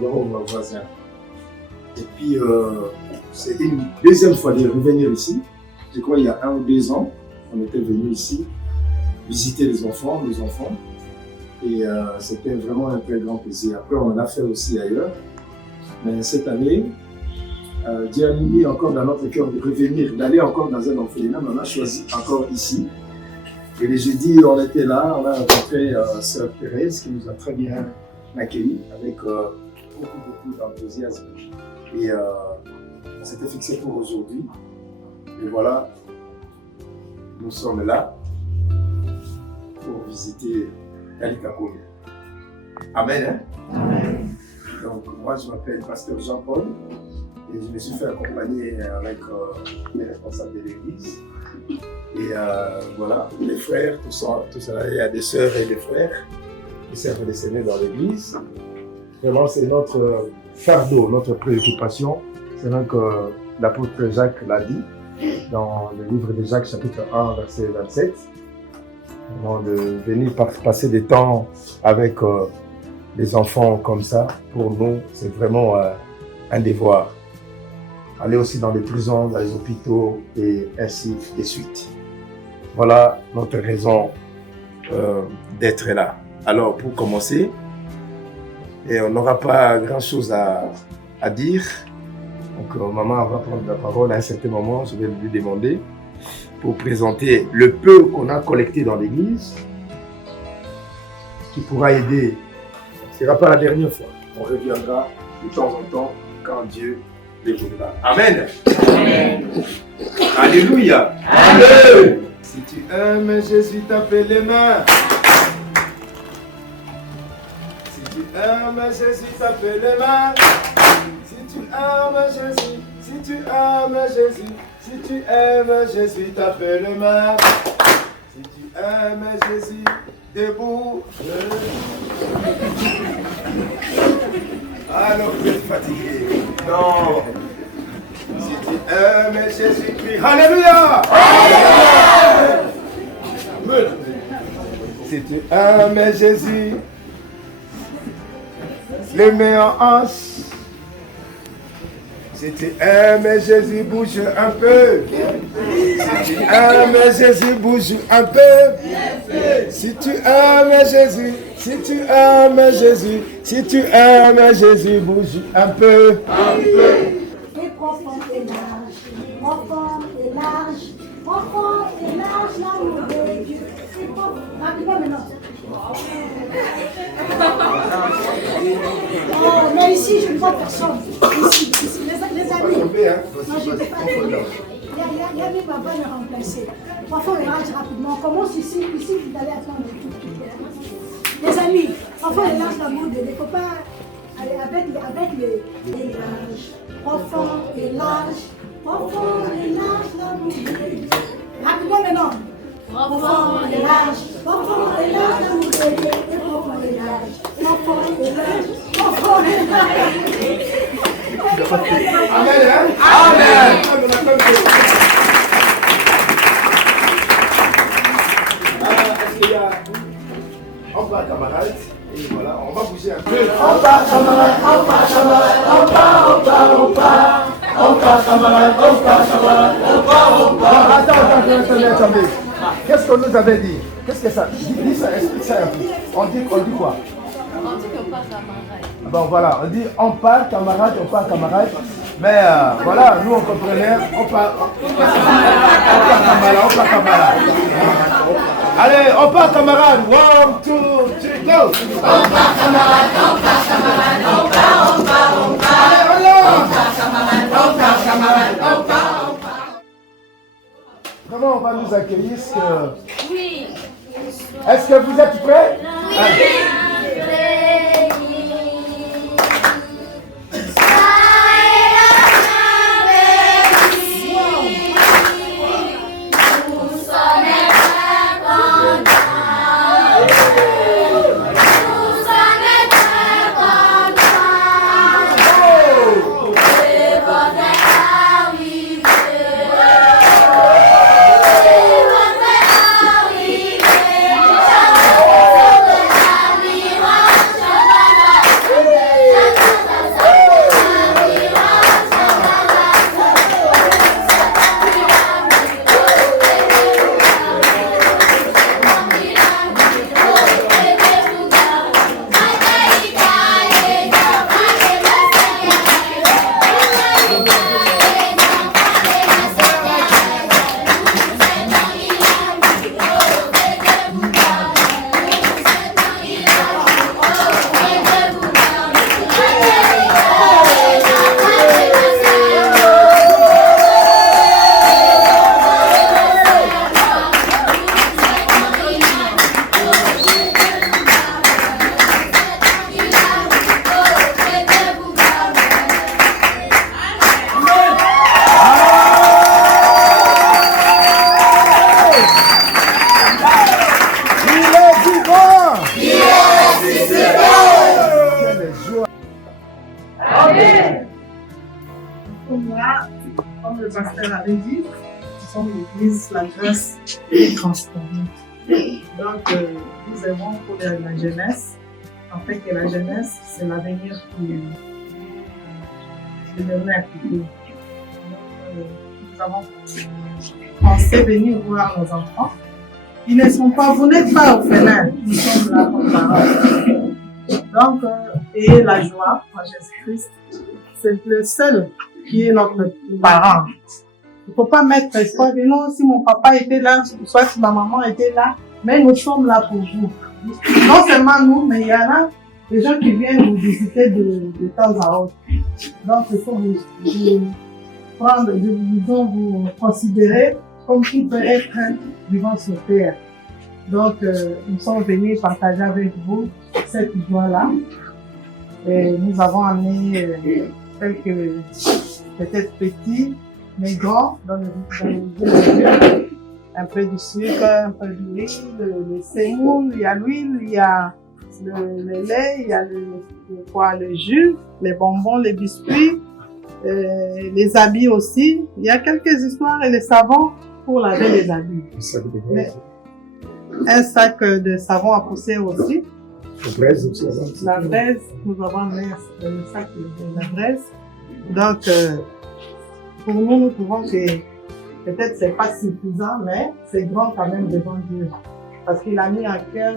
environ mon voisin. Et puis, c'est une deuxième fois de revenir ici. Je crois il y a 1 ou 2 ans, on était venu ici visiter les enfants, nos enfants. Et c'était vraiment un très grand plaisir. Après, on en a fait aussi ailleurs. Mais cette année, Dieu a mis encore dans notre cœur de revenir, d'aller encore dans un orphelinat. On a choisi encore ici. Et les jeudis, on était là, on a rencontré Sœur Thérèse qui nous a très bien accueillis avec beaucoup d'enthousiasme. Et on s'était fixé pour aujourd'hui. Et voilà, nous sommes là pour visiter Kalikakome. Amen. Hein? Amen. Donc, moi, je m'appelle Pasteur Jean-Paul et je me suis fait accompagner avec les responsables de l'église. Et voilà, les frères, tout ça, il y a des sœurs et des frères qui servent les Seigneurs dans l'église. Vraiment, c'est notre fardeau, notre préoccupation. C'est donc que l'apôtre Jacques l'a dit dans le livre de Jacques, chapitre 1, verset 27. De venir passer des temps avec les enfants comme ça, pour nous, c'est vraiment un devoir. Aller aussi dans les prisons, dans les hôpitaux et ainsi de suite. Voilà notre raison d'être là. Alors, pour commencer, et on n'aura pas grand-chose à dire. Donc, maman va prendre la parole à un certain moment. Je vais lui demander pour présenter le peu qu'on a collecté dans l'église, qui pourra aider. Ce ne sera pas la dernière fois. On reviendra de temps en temps quand Dieu le voudra. Amen. Amen. Alléluia. Amen. Si tu aimes Jésus, tape les mains. Si tu aimes Jésus, tape les mains. Si tu aimes Jésus, si tu aimes Jésus, si tu aimes Jésus, tape les mains. Si tu aimes Jésus, debout. Alors vous êtes fatigué. Non. Si tu aimes Jésus, crie Alléluia. Alléluia. Si tu aimes Jésus, les mains en hanche. Si tu aimes Jésus, bouge un peu. Si tu aimes Jésus, bouge un peu. Si tu aimes Jésus, si tu aimes Jésus, si tu aimes Jésus, bouge un peu. Et profond et large, profond et large, profond et large, l'amour de Dieu. C'est profond. Rapidement maintenant. Oh, mais ici, je ne vois personne. Ici, les amis. Non, je n'étais pas là. Il y a mes papas me remplacer. Profond et large, rapidement. On commence ici, vous allez attendre tout. Les amis, profond et large, l'amour de Dieu. Il ne faut pas aller avec les larges. Profond et large, l'amour de Dieu. Rapidement maintenant. Profond et large, l'amour de Dieu. Et profond et large, profond et large. Amen. Hein? Amen. Est-ce qu'il y a un pas camarade? Et voilà, on va bouger un peu. On part camarade, on part camarade, on part. On part camarade, on part camarade, on part. Attendez. Qu'est-ce qu'on nous avait dit? Qu'est-ce que ça? Dis ça, explique ça un peu. On dit quoi? On dit qu'on part camarade. Bon voilà, on dit on part camarade, mais voilà, nous on comprenait, on part camarade. Allez, on part camarade, 1, 2, 3, go! On part camarade, on part. Vraiment, on va nous accueillir. Oui. Est-ce que vous êtes prêts? Oui. Comme là, comme le pasteur avait dit, nous sommes l'église, la grâce est transformée. Donc, nous aimons pour la jeunesse, en fait que la jeunesse, c'est l'avenir qui est devenu un peu. Donc, nous avons pensé venir voir nos enfants. Ils ne sont pas, vous n'êtes pas orphelins, nous sommes là comme parents. Donc, et la joie en Jésus-Christ, c'est le seul qui est notre parent. Il ne faut pas mettre espoir que non, si mon papa était là, soit si ma maman était là, mais nous sommes là pour vous. Non seulement nous, mais il y en a des gens qui viennent vous visiter de temps à autre. Donc, il faut vous prendre, vous considérer comme qui peut être vivant sur terre. Donc, nous sommes venus partager avec vous cette joie-là. Et nous avons amené quelques, peut-être petits, mais grands, dans le un peu du sucre, un peu d'huile, le semoule, il y a l'huile, il y a le lait, il y a le jus, les bonbons, les biscuits, les habits aussi. Il y a quelques histoires et les savons pour laver les habits. Un sac de savon à pousser aussi. La braise, nous avons amené le sac de la braise. Donc, pour nous, nous trouvons que peut-être c'est pas suffisant, mais c'est grand quand même devant Dieu. Parce qu'il a mis en cœur,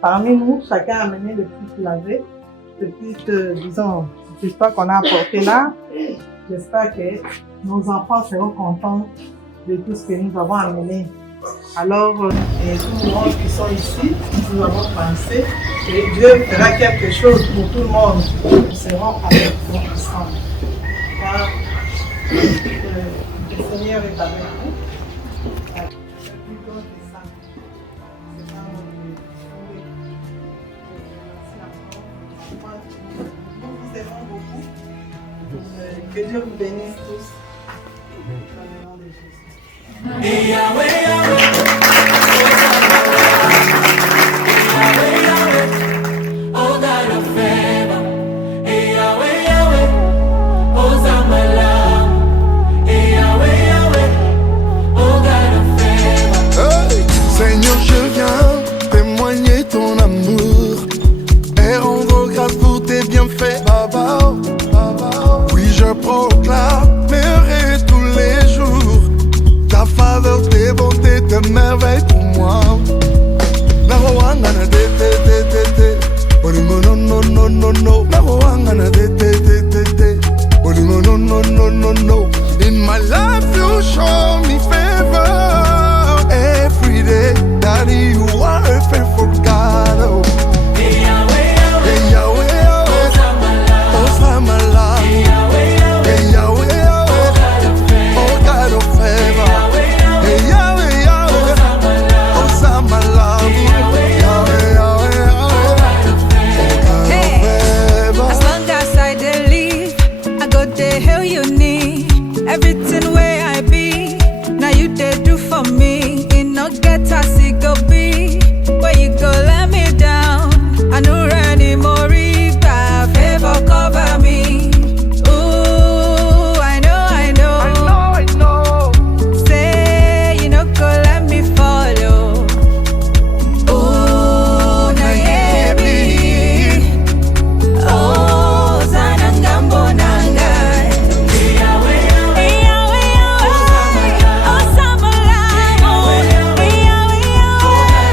parmi nous, chacun a amené le plus qu'il avait. Petite, disons, histoire qu'on a apporté là. J'espère que nos enfants seront contents de tout ce que nous avons amené. Alors, tout le monde qui sont ici, nous avons pensé que Dieu fera quelque chose pour tout le monde. Nous serons avec nous ensemble. Car le Seigneur est avec nous. Nous vous aimons beaucoup. Que Dieu vous bénisse tous. Dans le nom de Jésus. Yahweh, Yahweh. Oh God of favor, Yahweh, Yahweh, Ozamallah, Yahweh, Yahweh, oh God of favor. Hey, Seigneur, je viens témoigner ton amour et rendre grâce pour tes bienfaits, Baba, Baba. Oui, je proclamerai tous les jours ta faveur, tes bontés, tes merveilles pour moi. Naroangana de te te te te, Olimo no no no no no. Naroangana de te te te te, Olimo no no no no no. In my life you show me favor every day. Daddy, you are a faithful God. Oh. Hey Yahweh, Yahweh, Yahweh, Yahweh, Ozamallah, Yahweh, Yahweh, Yahweh, Yahweh, oh God of favor. Hey Yahweh, Yahweh, Ozamallah, Yahweh, Yahweh, Hey, as long as I dey live, I go dey hail you need. Everything where I be, now you dey do for me. It no get as it go be, where you go let me down. I no ready more, favor cover me. Ooh, I know. I know. Say you no go let me follow. Ooh, na yeah me. Oh, zanangambo nangai. Yahweh, Yahweh, Yahweh, Yahweh, oh Samalamo. Yahweh, Yahweh,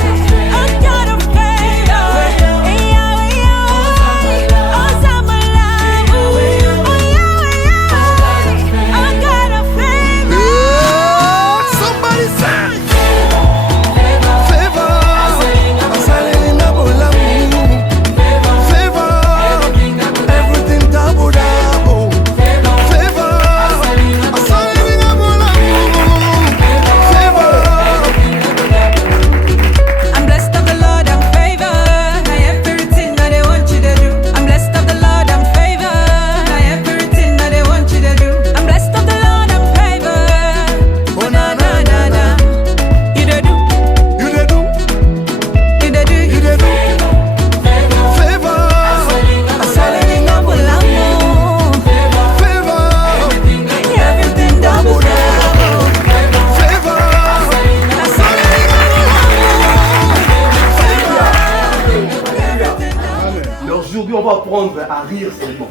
rire seulement.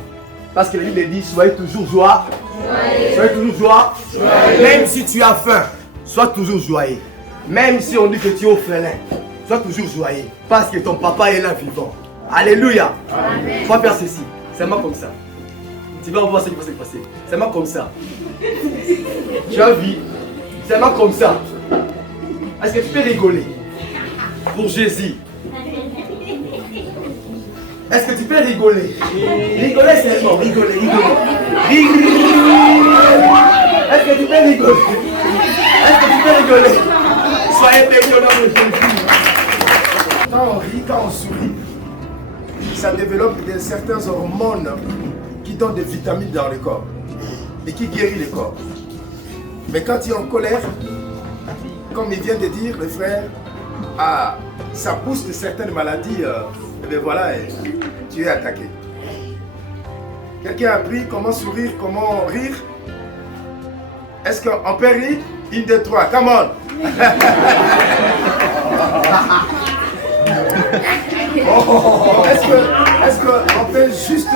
Parce que la Bible dit, soyez toujours joie. Soyez toujours joie. Même si tu as faim, sois toujours joyeux. Même si on dit que tu es orphelin, sois toujours joyeux. Parce que ton papa est là vivant. Alléluia. Il faut faire ceci. C'est moi comme ça. Tu vas voir ce qui va se passer. C'est moi comme ça. Tu as vu? C'est moi comme ça. Est-ce que tu peux rigoler pour Jésus? Est-ce que tu peux rigoler? Rigoler seulement, rigoler. Est-ce que tu peux rigoler? Est-ce que tu peux rigoler? Soyez bénis au nom de Jésus. Quand on rit, quand on sourit, ça développe certaines hormones qui donnent des vitamines dans le corps et qui guérit le corps. Mais quand tu es en colère, comme il vient de dire le frère, ça pousse de certaines maladies, et bien voilà, et tu es attaqué. Quelqu'un a appris comment sourire, comment rire? Est-ce qu'on peut rire? 1, 2, 3, come on! Est-ce qu'on peut juste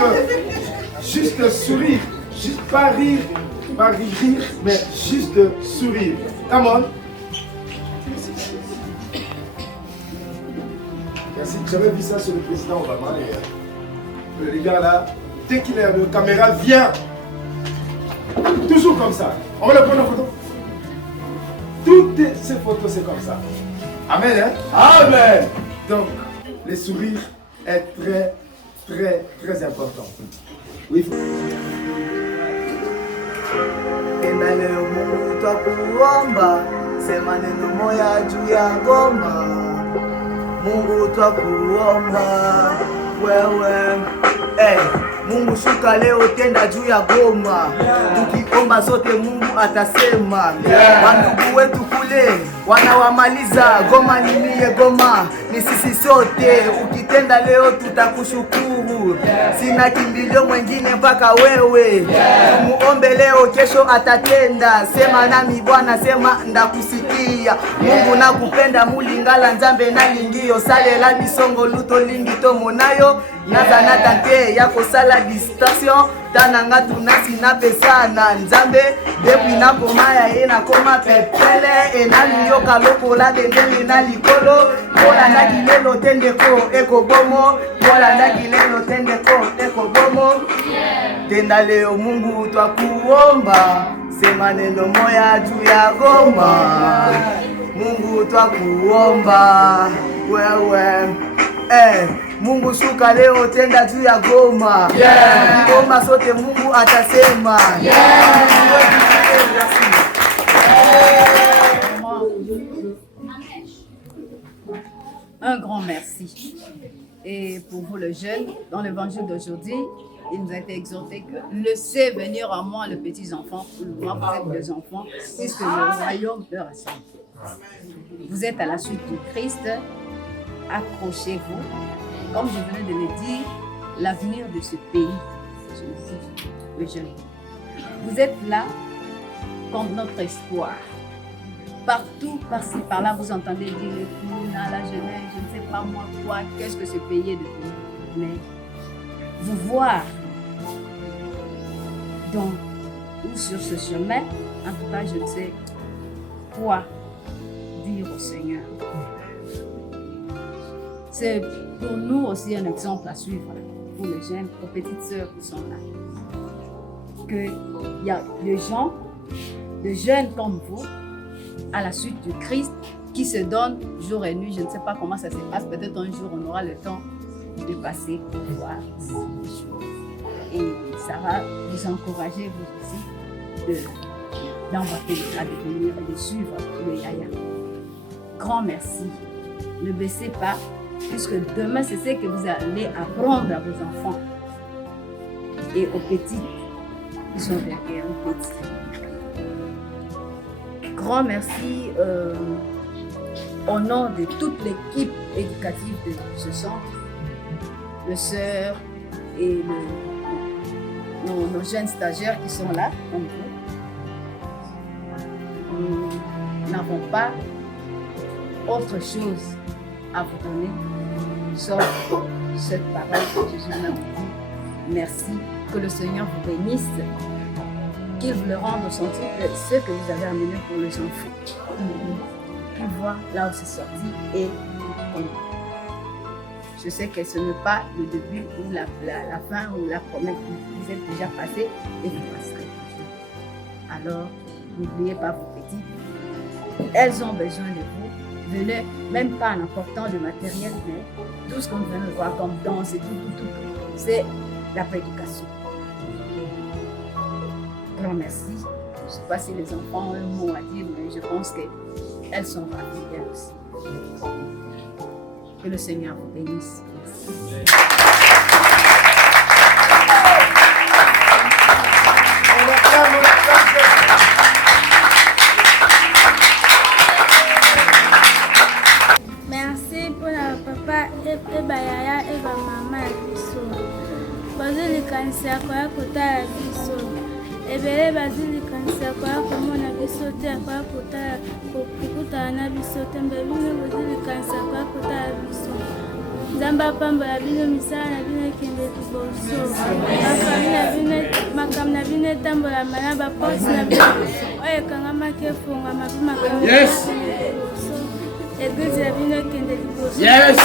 sourire, juste pas rire, mais juste sourire? Come on! Merci, j'avais vu ça sur le président Obama et le gars là, dès qu'il est la caméra vient, toujours comme ça. On va le prendre en photo. Toutes ces photos c'est comme ça. Amen, hein? Amen. Donc, le sourire est très important. Oui. Mungu twakuomba wewe, Mungu shuka leo tenda juu ya Goma, tukiomba zote Mungu atasema. Wandugu wetu kule wanawamaliza, Goma ni mie, Goma ni sisi sote, ukitenda leo tutakushukuru, sina kimbilio mwengine mpaka wewe. Tumuombe leo, kesho atatenda, sema nami Bwana, sema ndakusikia. Mungu nakupenda, mulingala nzambe na lingio, salela bisongo luto lingi tomo nayo, nazana tante yako sala distraction, tananga tunasi na pesana nzambe, depuis na komaya e na koma pepele, e na liyoka lokola dendele na likolo, kola na kilelo tendeko eko bomo, kola na kilelo tendeko eko bomo. Tenda leo Mungu twakuomba, sema neno moya juu ya Goma. Mungu twakuomba wewe, Mungu shuka leo tenda juu ya Goma. Goma sote Mungu atasema. Un grand merci. Et pour vous les jeunes, dans l'évangile d'aujourd'hui, il nous a été exhorté que laissez venir à moi les petits enfants, moi vous êtes des enfants, puisque le royaume leur ressemble. Vous êtes à la suite du Christ, accrochez-vous. Comme je venais de le dire, l'avenir de ce pays, c'est aussi les jeunes. Vous êtes là comme notre espoir. Partout, par-ci, par-là, vous entendez dire les filles, la jeunesse, je ne sais pas moi quoi, qu'est-ce que ce pays est devenu. Mais vous voir donc, ou sur ce chemin, en tout cas, je ne sais quoi dire au Seigneur. C'est pour nous aussi un exemple à suivre, pour les jeunes, aux petites sœurs qui sont là. Qu'il y a des gens, des jeunes comme vous, à la suite du Christ, qui se donnent jour et nuit. Je ne sais pas comment ça se passe. Peut-être un jour, on aura le temps de passer pour voir ces choses. Et ça va vous encourager, vous aussi, d'embarquer à devenir et de suivre le Yaya. Grand merci. Ne baissez pas, puisque demain, c'est ce que vous allez apprendre à vos enfants et aux petits qui sont derrière les petits. Grand merci au nom de toute l'équipe éducative de ce centre, les sœurs et nos jeunes stagiaires qui sont là, comme vous. Nous n'avons pas autre chose à vous donner, sauf cette parole que Jésus nous dit. merci. Que le Seigneur vous bénisse. Qu'il vous le rende au centuple ce que vous avez amené pour les enfants. Qu'il voit là où c'est sorti et je sais que ce n'est pas le début ou la fin ou la promesse. Vous êtes déjà passé et vous passerez. Alors, n'oubliez pas vos petites. Elles ont besoin de vous. Venez, même pas en apportant le matériel, mais tout ce qu'on vient de voir comme danse et tout, c'est la prédication. Grand merci. Je ne sais pas si les enfants ont un mot à dire, mais je pense qu'elles sont ravies elles aussi. Que le Seigneur vous bénisse. Merci pour la papa et bayaya et ma maman biso. Bazili kanisa kwa kutala biso. Ebele bazili kanisa kwa kumona biso te kwa kutala na biso te mbele bazili kanisa kwa kutala biso. Zamba pamba ya bino misala na bino kende liboso. Makam na bino tambola malaba posi na bino. Oye kangama kefunga mabima kangama. Yes. Église ya bino kende liboso. Yes.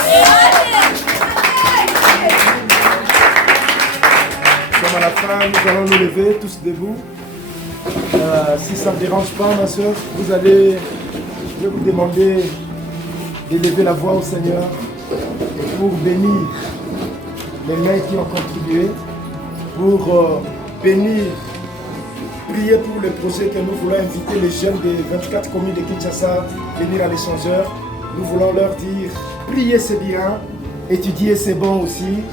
Comme à la fin, nous allons nous lever tous debout. Si ça ne dérange pas, ma soeur, je vais vous demander d'élever la voix au Seigneur et pour bénir les mains qui ont contribué, pour bénir, prier pour le projet que nous voulons inviter les jeunes des 24 communes de Kinshasa à venir à l'échangeur. Nous voulons leur dire, prier c'est bien, étudier c'est bon aussi,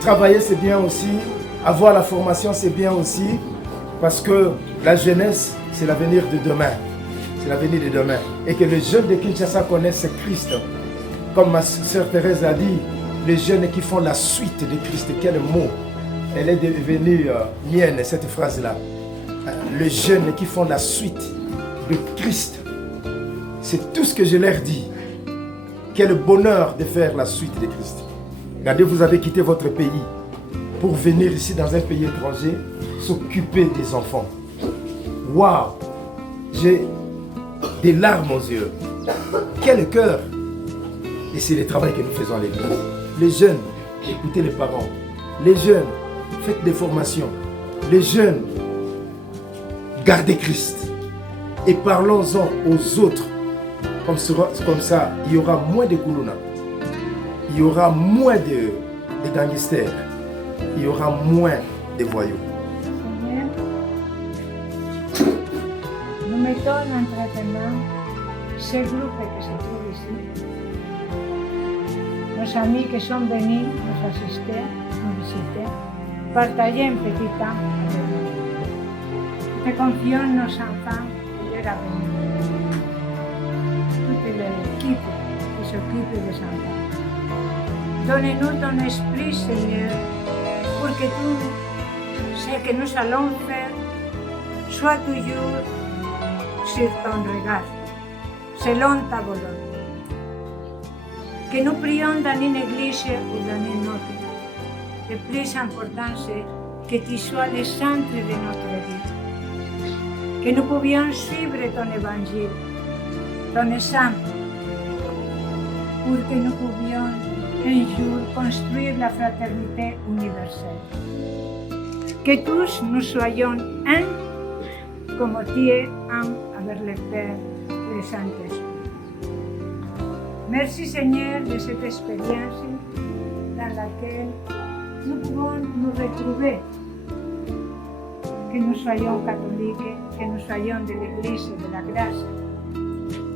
travailler c'est bien aussi, avoir la formation c'est bien aussi, parce que la jeunesse c'est l'avenir de demain. C'est l'avenir de demain. Et que les jeunes de Kinshasa connaissent Christ. Comme ma sœur Thérèse a dit, les jeunes qui font la suite de Christ, quel mot. Elle est devenue mienne, cette phrase-là. Les jeunes qui font la suite de Christ. C'est tout ce que je leur dis. Quel bonheur de faire la suite de Christ. Regardez, vous avez quitté votre pays pour venir ici dans un pays étranger, s'occuper des enfants. Waouh! J'ai des larmes aux yeux. Quel cœur! Et c'est le travail que nous faisons à l'église. Les jeunes, écoutez les parents. Les jeunes, faites des formations. Les jeunes, gardez Christ. Et parlons-en aux autres. Comme ça, il y aura moins de Koulouna. Il y aura moins de gangsters. Il y aura moins de voyous. Nous mettons en traitement ces groupes qui se trouvent ici. Nos amis qui sont venus nous assister, nous visiter, partager un petit temps avec nous. Te confions nos enfants et leur avenir. Toute l'équipe qui s'occupe des enfants. Donne-nous ton esprit, Seigneur, pour que tout ce que nous allons faire soit toujours sur ton regard, selon ta volonté. Que nous prions dans une église ou dans une autre. Le plus important, c'est que tu sois le centre de notre vie. Que nous pouvions suivre ton évangile, ton exemple, pour que nous pouvions un jour construire la fraternité universelle. Que tous nous soyons un, comme tu es un avec le Père et le Saint-Esprit. Merci Seigneur de cette expérience dans laquelle nous pouvons nous retrouver. Que nous soyons catholiques, que nous soyons de l'Église de la grâce,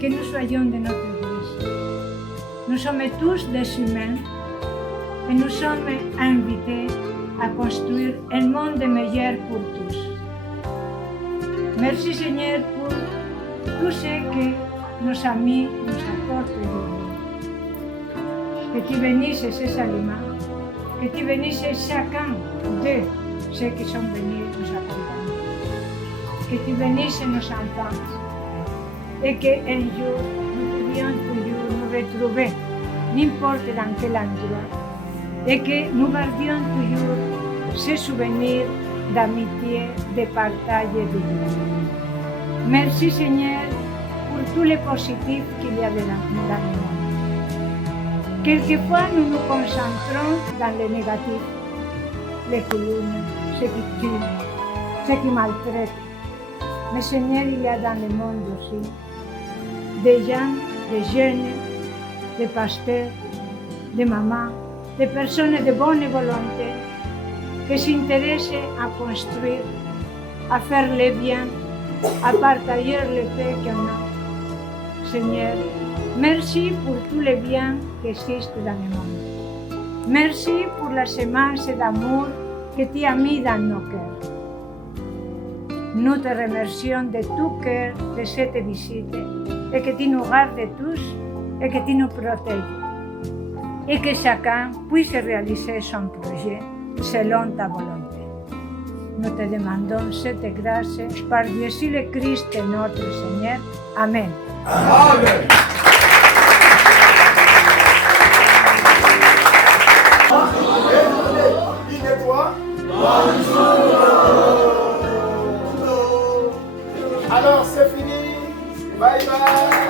que nous soyons de notre Église. Nous sommes tous des humains et nous sommes invités à construire un monde meilleur pour tous. Merci Seigneur pour tout ce que nos amis nous apportent aujourd'hui. Que tu bénisses ces aliments, que tu bénisses chacun de ceux qui sont venus nous accompagner. Que tu bénisses nos enfants et qu'un jour nous puissions toujours nous retrouver, n'importe dans quel endroit, et que nous gardions toujours ces souvenirs d'amitié, de partage et de vie. Merci Seigneur pour tous les positifs qu'il y a dans le monde. Quelquefois, nous nous concentrons dans les négatifs, les calomnies, ceux qui tuent, ceux qui maltraitent. Mais Seigneur, il y a dans le monde aussi des gens, des jeunes, des pasteurs, des mamans, des personnes de bonne volonté qui s'intéressent à construire, à faire le bien, à partager le fait qu'on a. Seigneur, merci pour tous les biens qui existent dans le monde. Merci pour la semence d'amour que tu as mis dans nos cœurs. Nous te remercions de tout cœur de cette visite et que tu nous gardes tous et que tu nous protèges. Et que chacun puisse réaliser son projet selon ta volonté. Nous te demandons cette grâce par Jésus le Christ notre Seigneur. Amen. Amen. Alors c'est fini. Bye bye.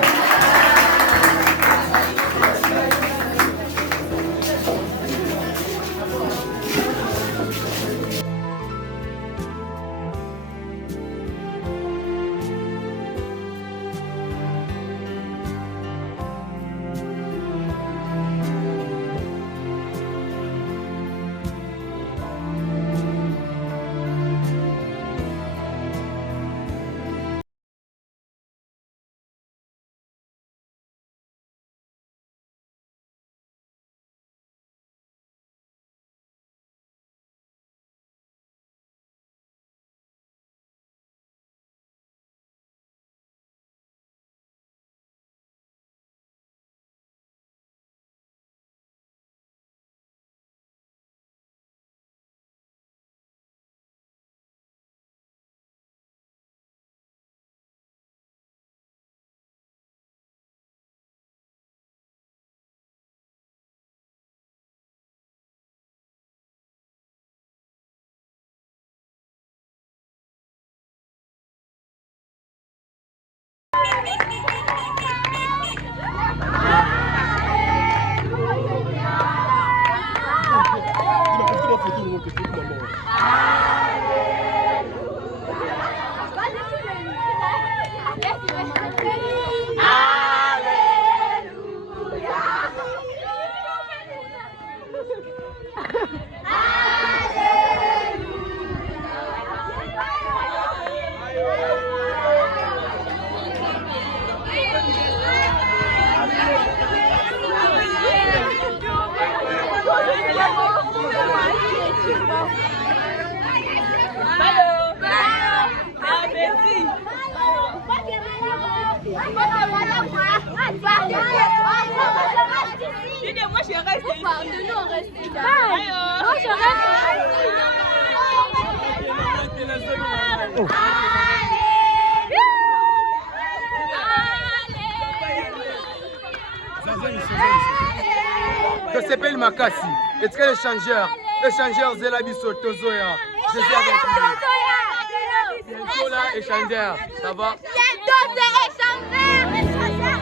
Moi je reste ici. Nous on reste ici. Moi je reste. Que s'appelle Makassi. Et très l'échangeur Zelabi Sotozoya. Je suis avec lui. Bientôt là, échangeur. Ça va? Bientôt c'est échangeur.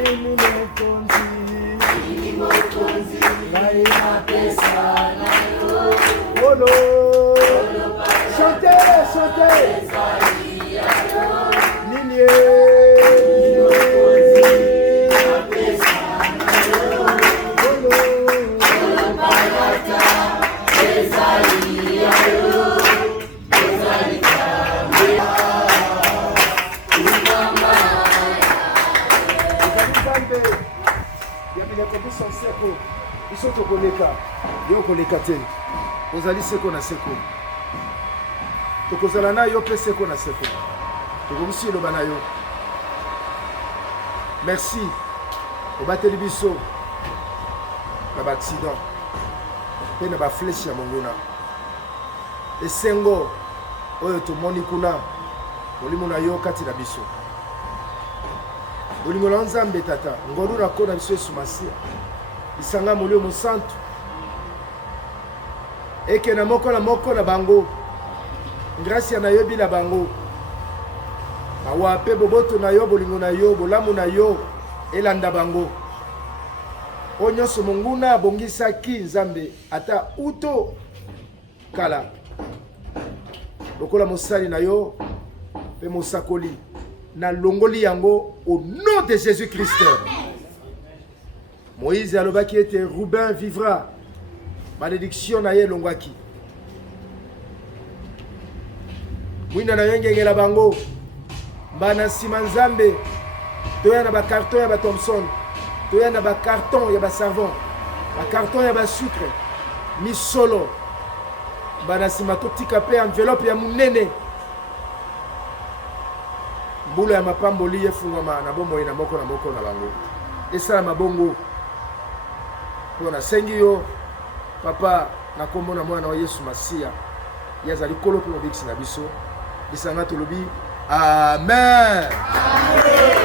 Nini mokonzi ngai napesa na yo. Olo chantez, chantez. Nini mokonzi napesa na yo. Olo palata ezali ya yo. Ezali kamea mama. Biso seko biso tokoleka yo koleka te ozali seko na seko tokozala na yo pe seko na seko tokomisi eloba na yo merci obateli biso na baaccident mpe na bafleshe ya monguna esengo oyo tomoni kuna molimo na yo kati na biso bolingo na nzambe tata ngolu na kona biso Yesu Masiya isanga molio mosantu eke na moko na bango grâce na yo bila bango bawa pe boboto na yo bolingo na yo bolamu na yo elanda bango onyoso monguna abongisaki nzambe ata uto kala lokola mosali na yo pe mosakoli na longoli yango au nom de Jésus-Christ. Moïse alobaki ete Ruben vivra. Malédiction na ye longwaki. Mwina na yengengela bango. Bana sima nzambe. Toya na ba carton ya ba Thompson. Toya na ba carton ya ba savon. Ba carton ya ba sucre. Misolo. Bana sima totika pe enveloppe ya munene. Mbula ya mapamboli efungama na bomoi na moko na bango. Esala mabongo. Pona sengi yo papa na kombo na mwana wa Yesu Masiya. Yazali kolo pe mobiksi na biso. Bisanga tolobi amen. Amen.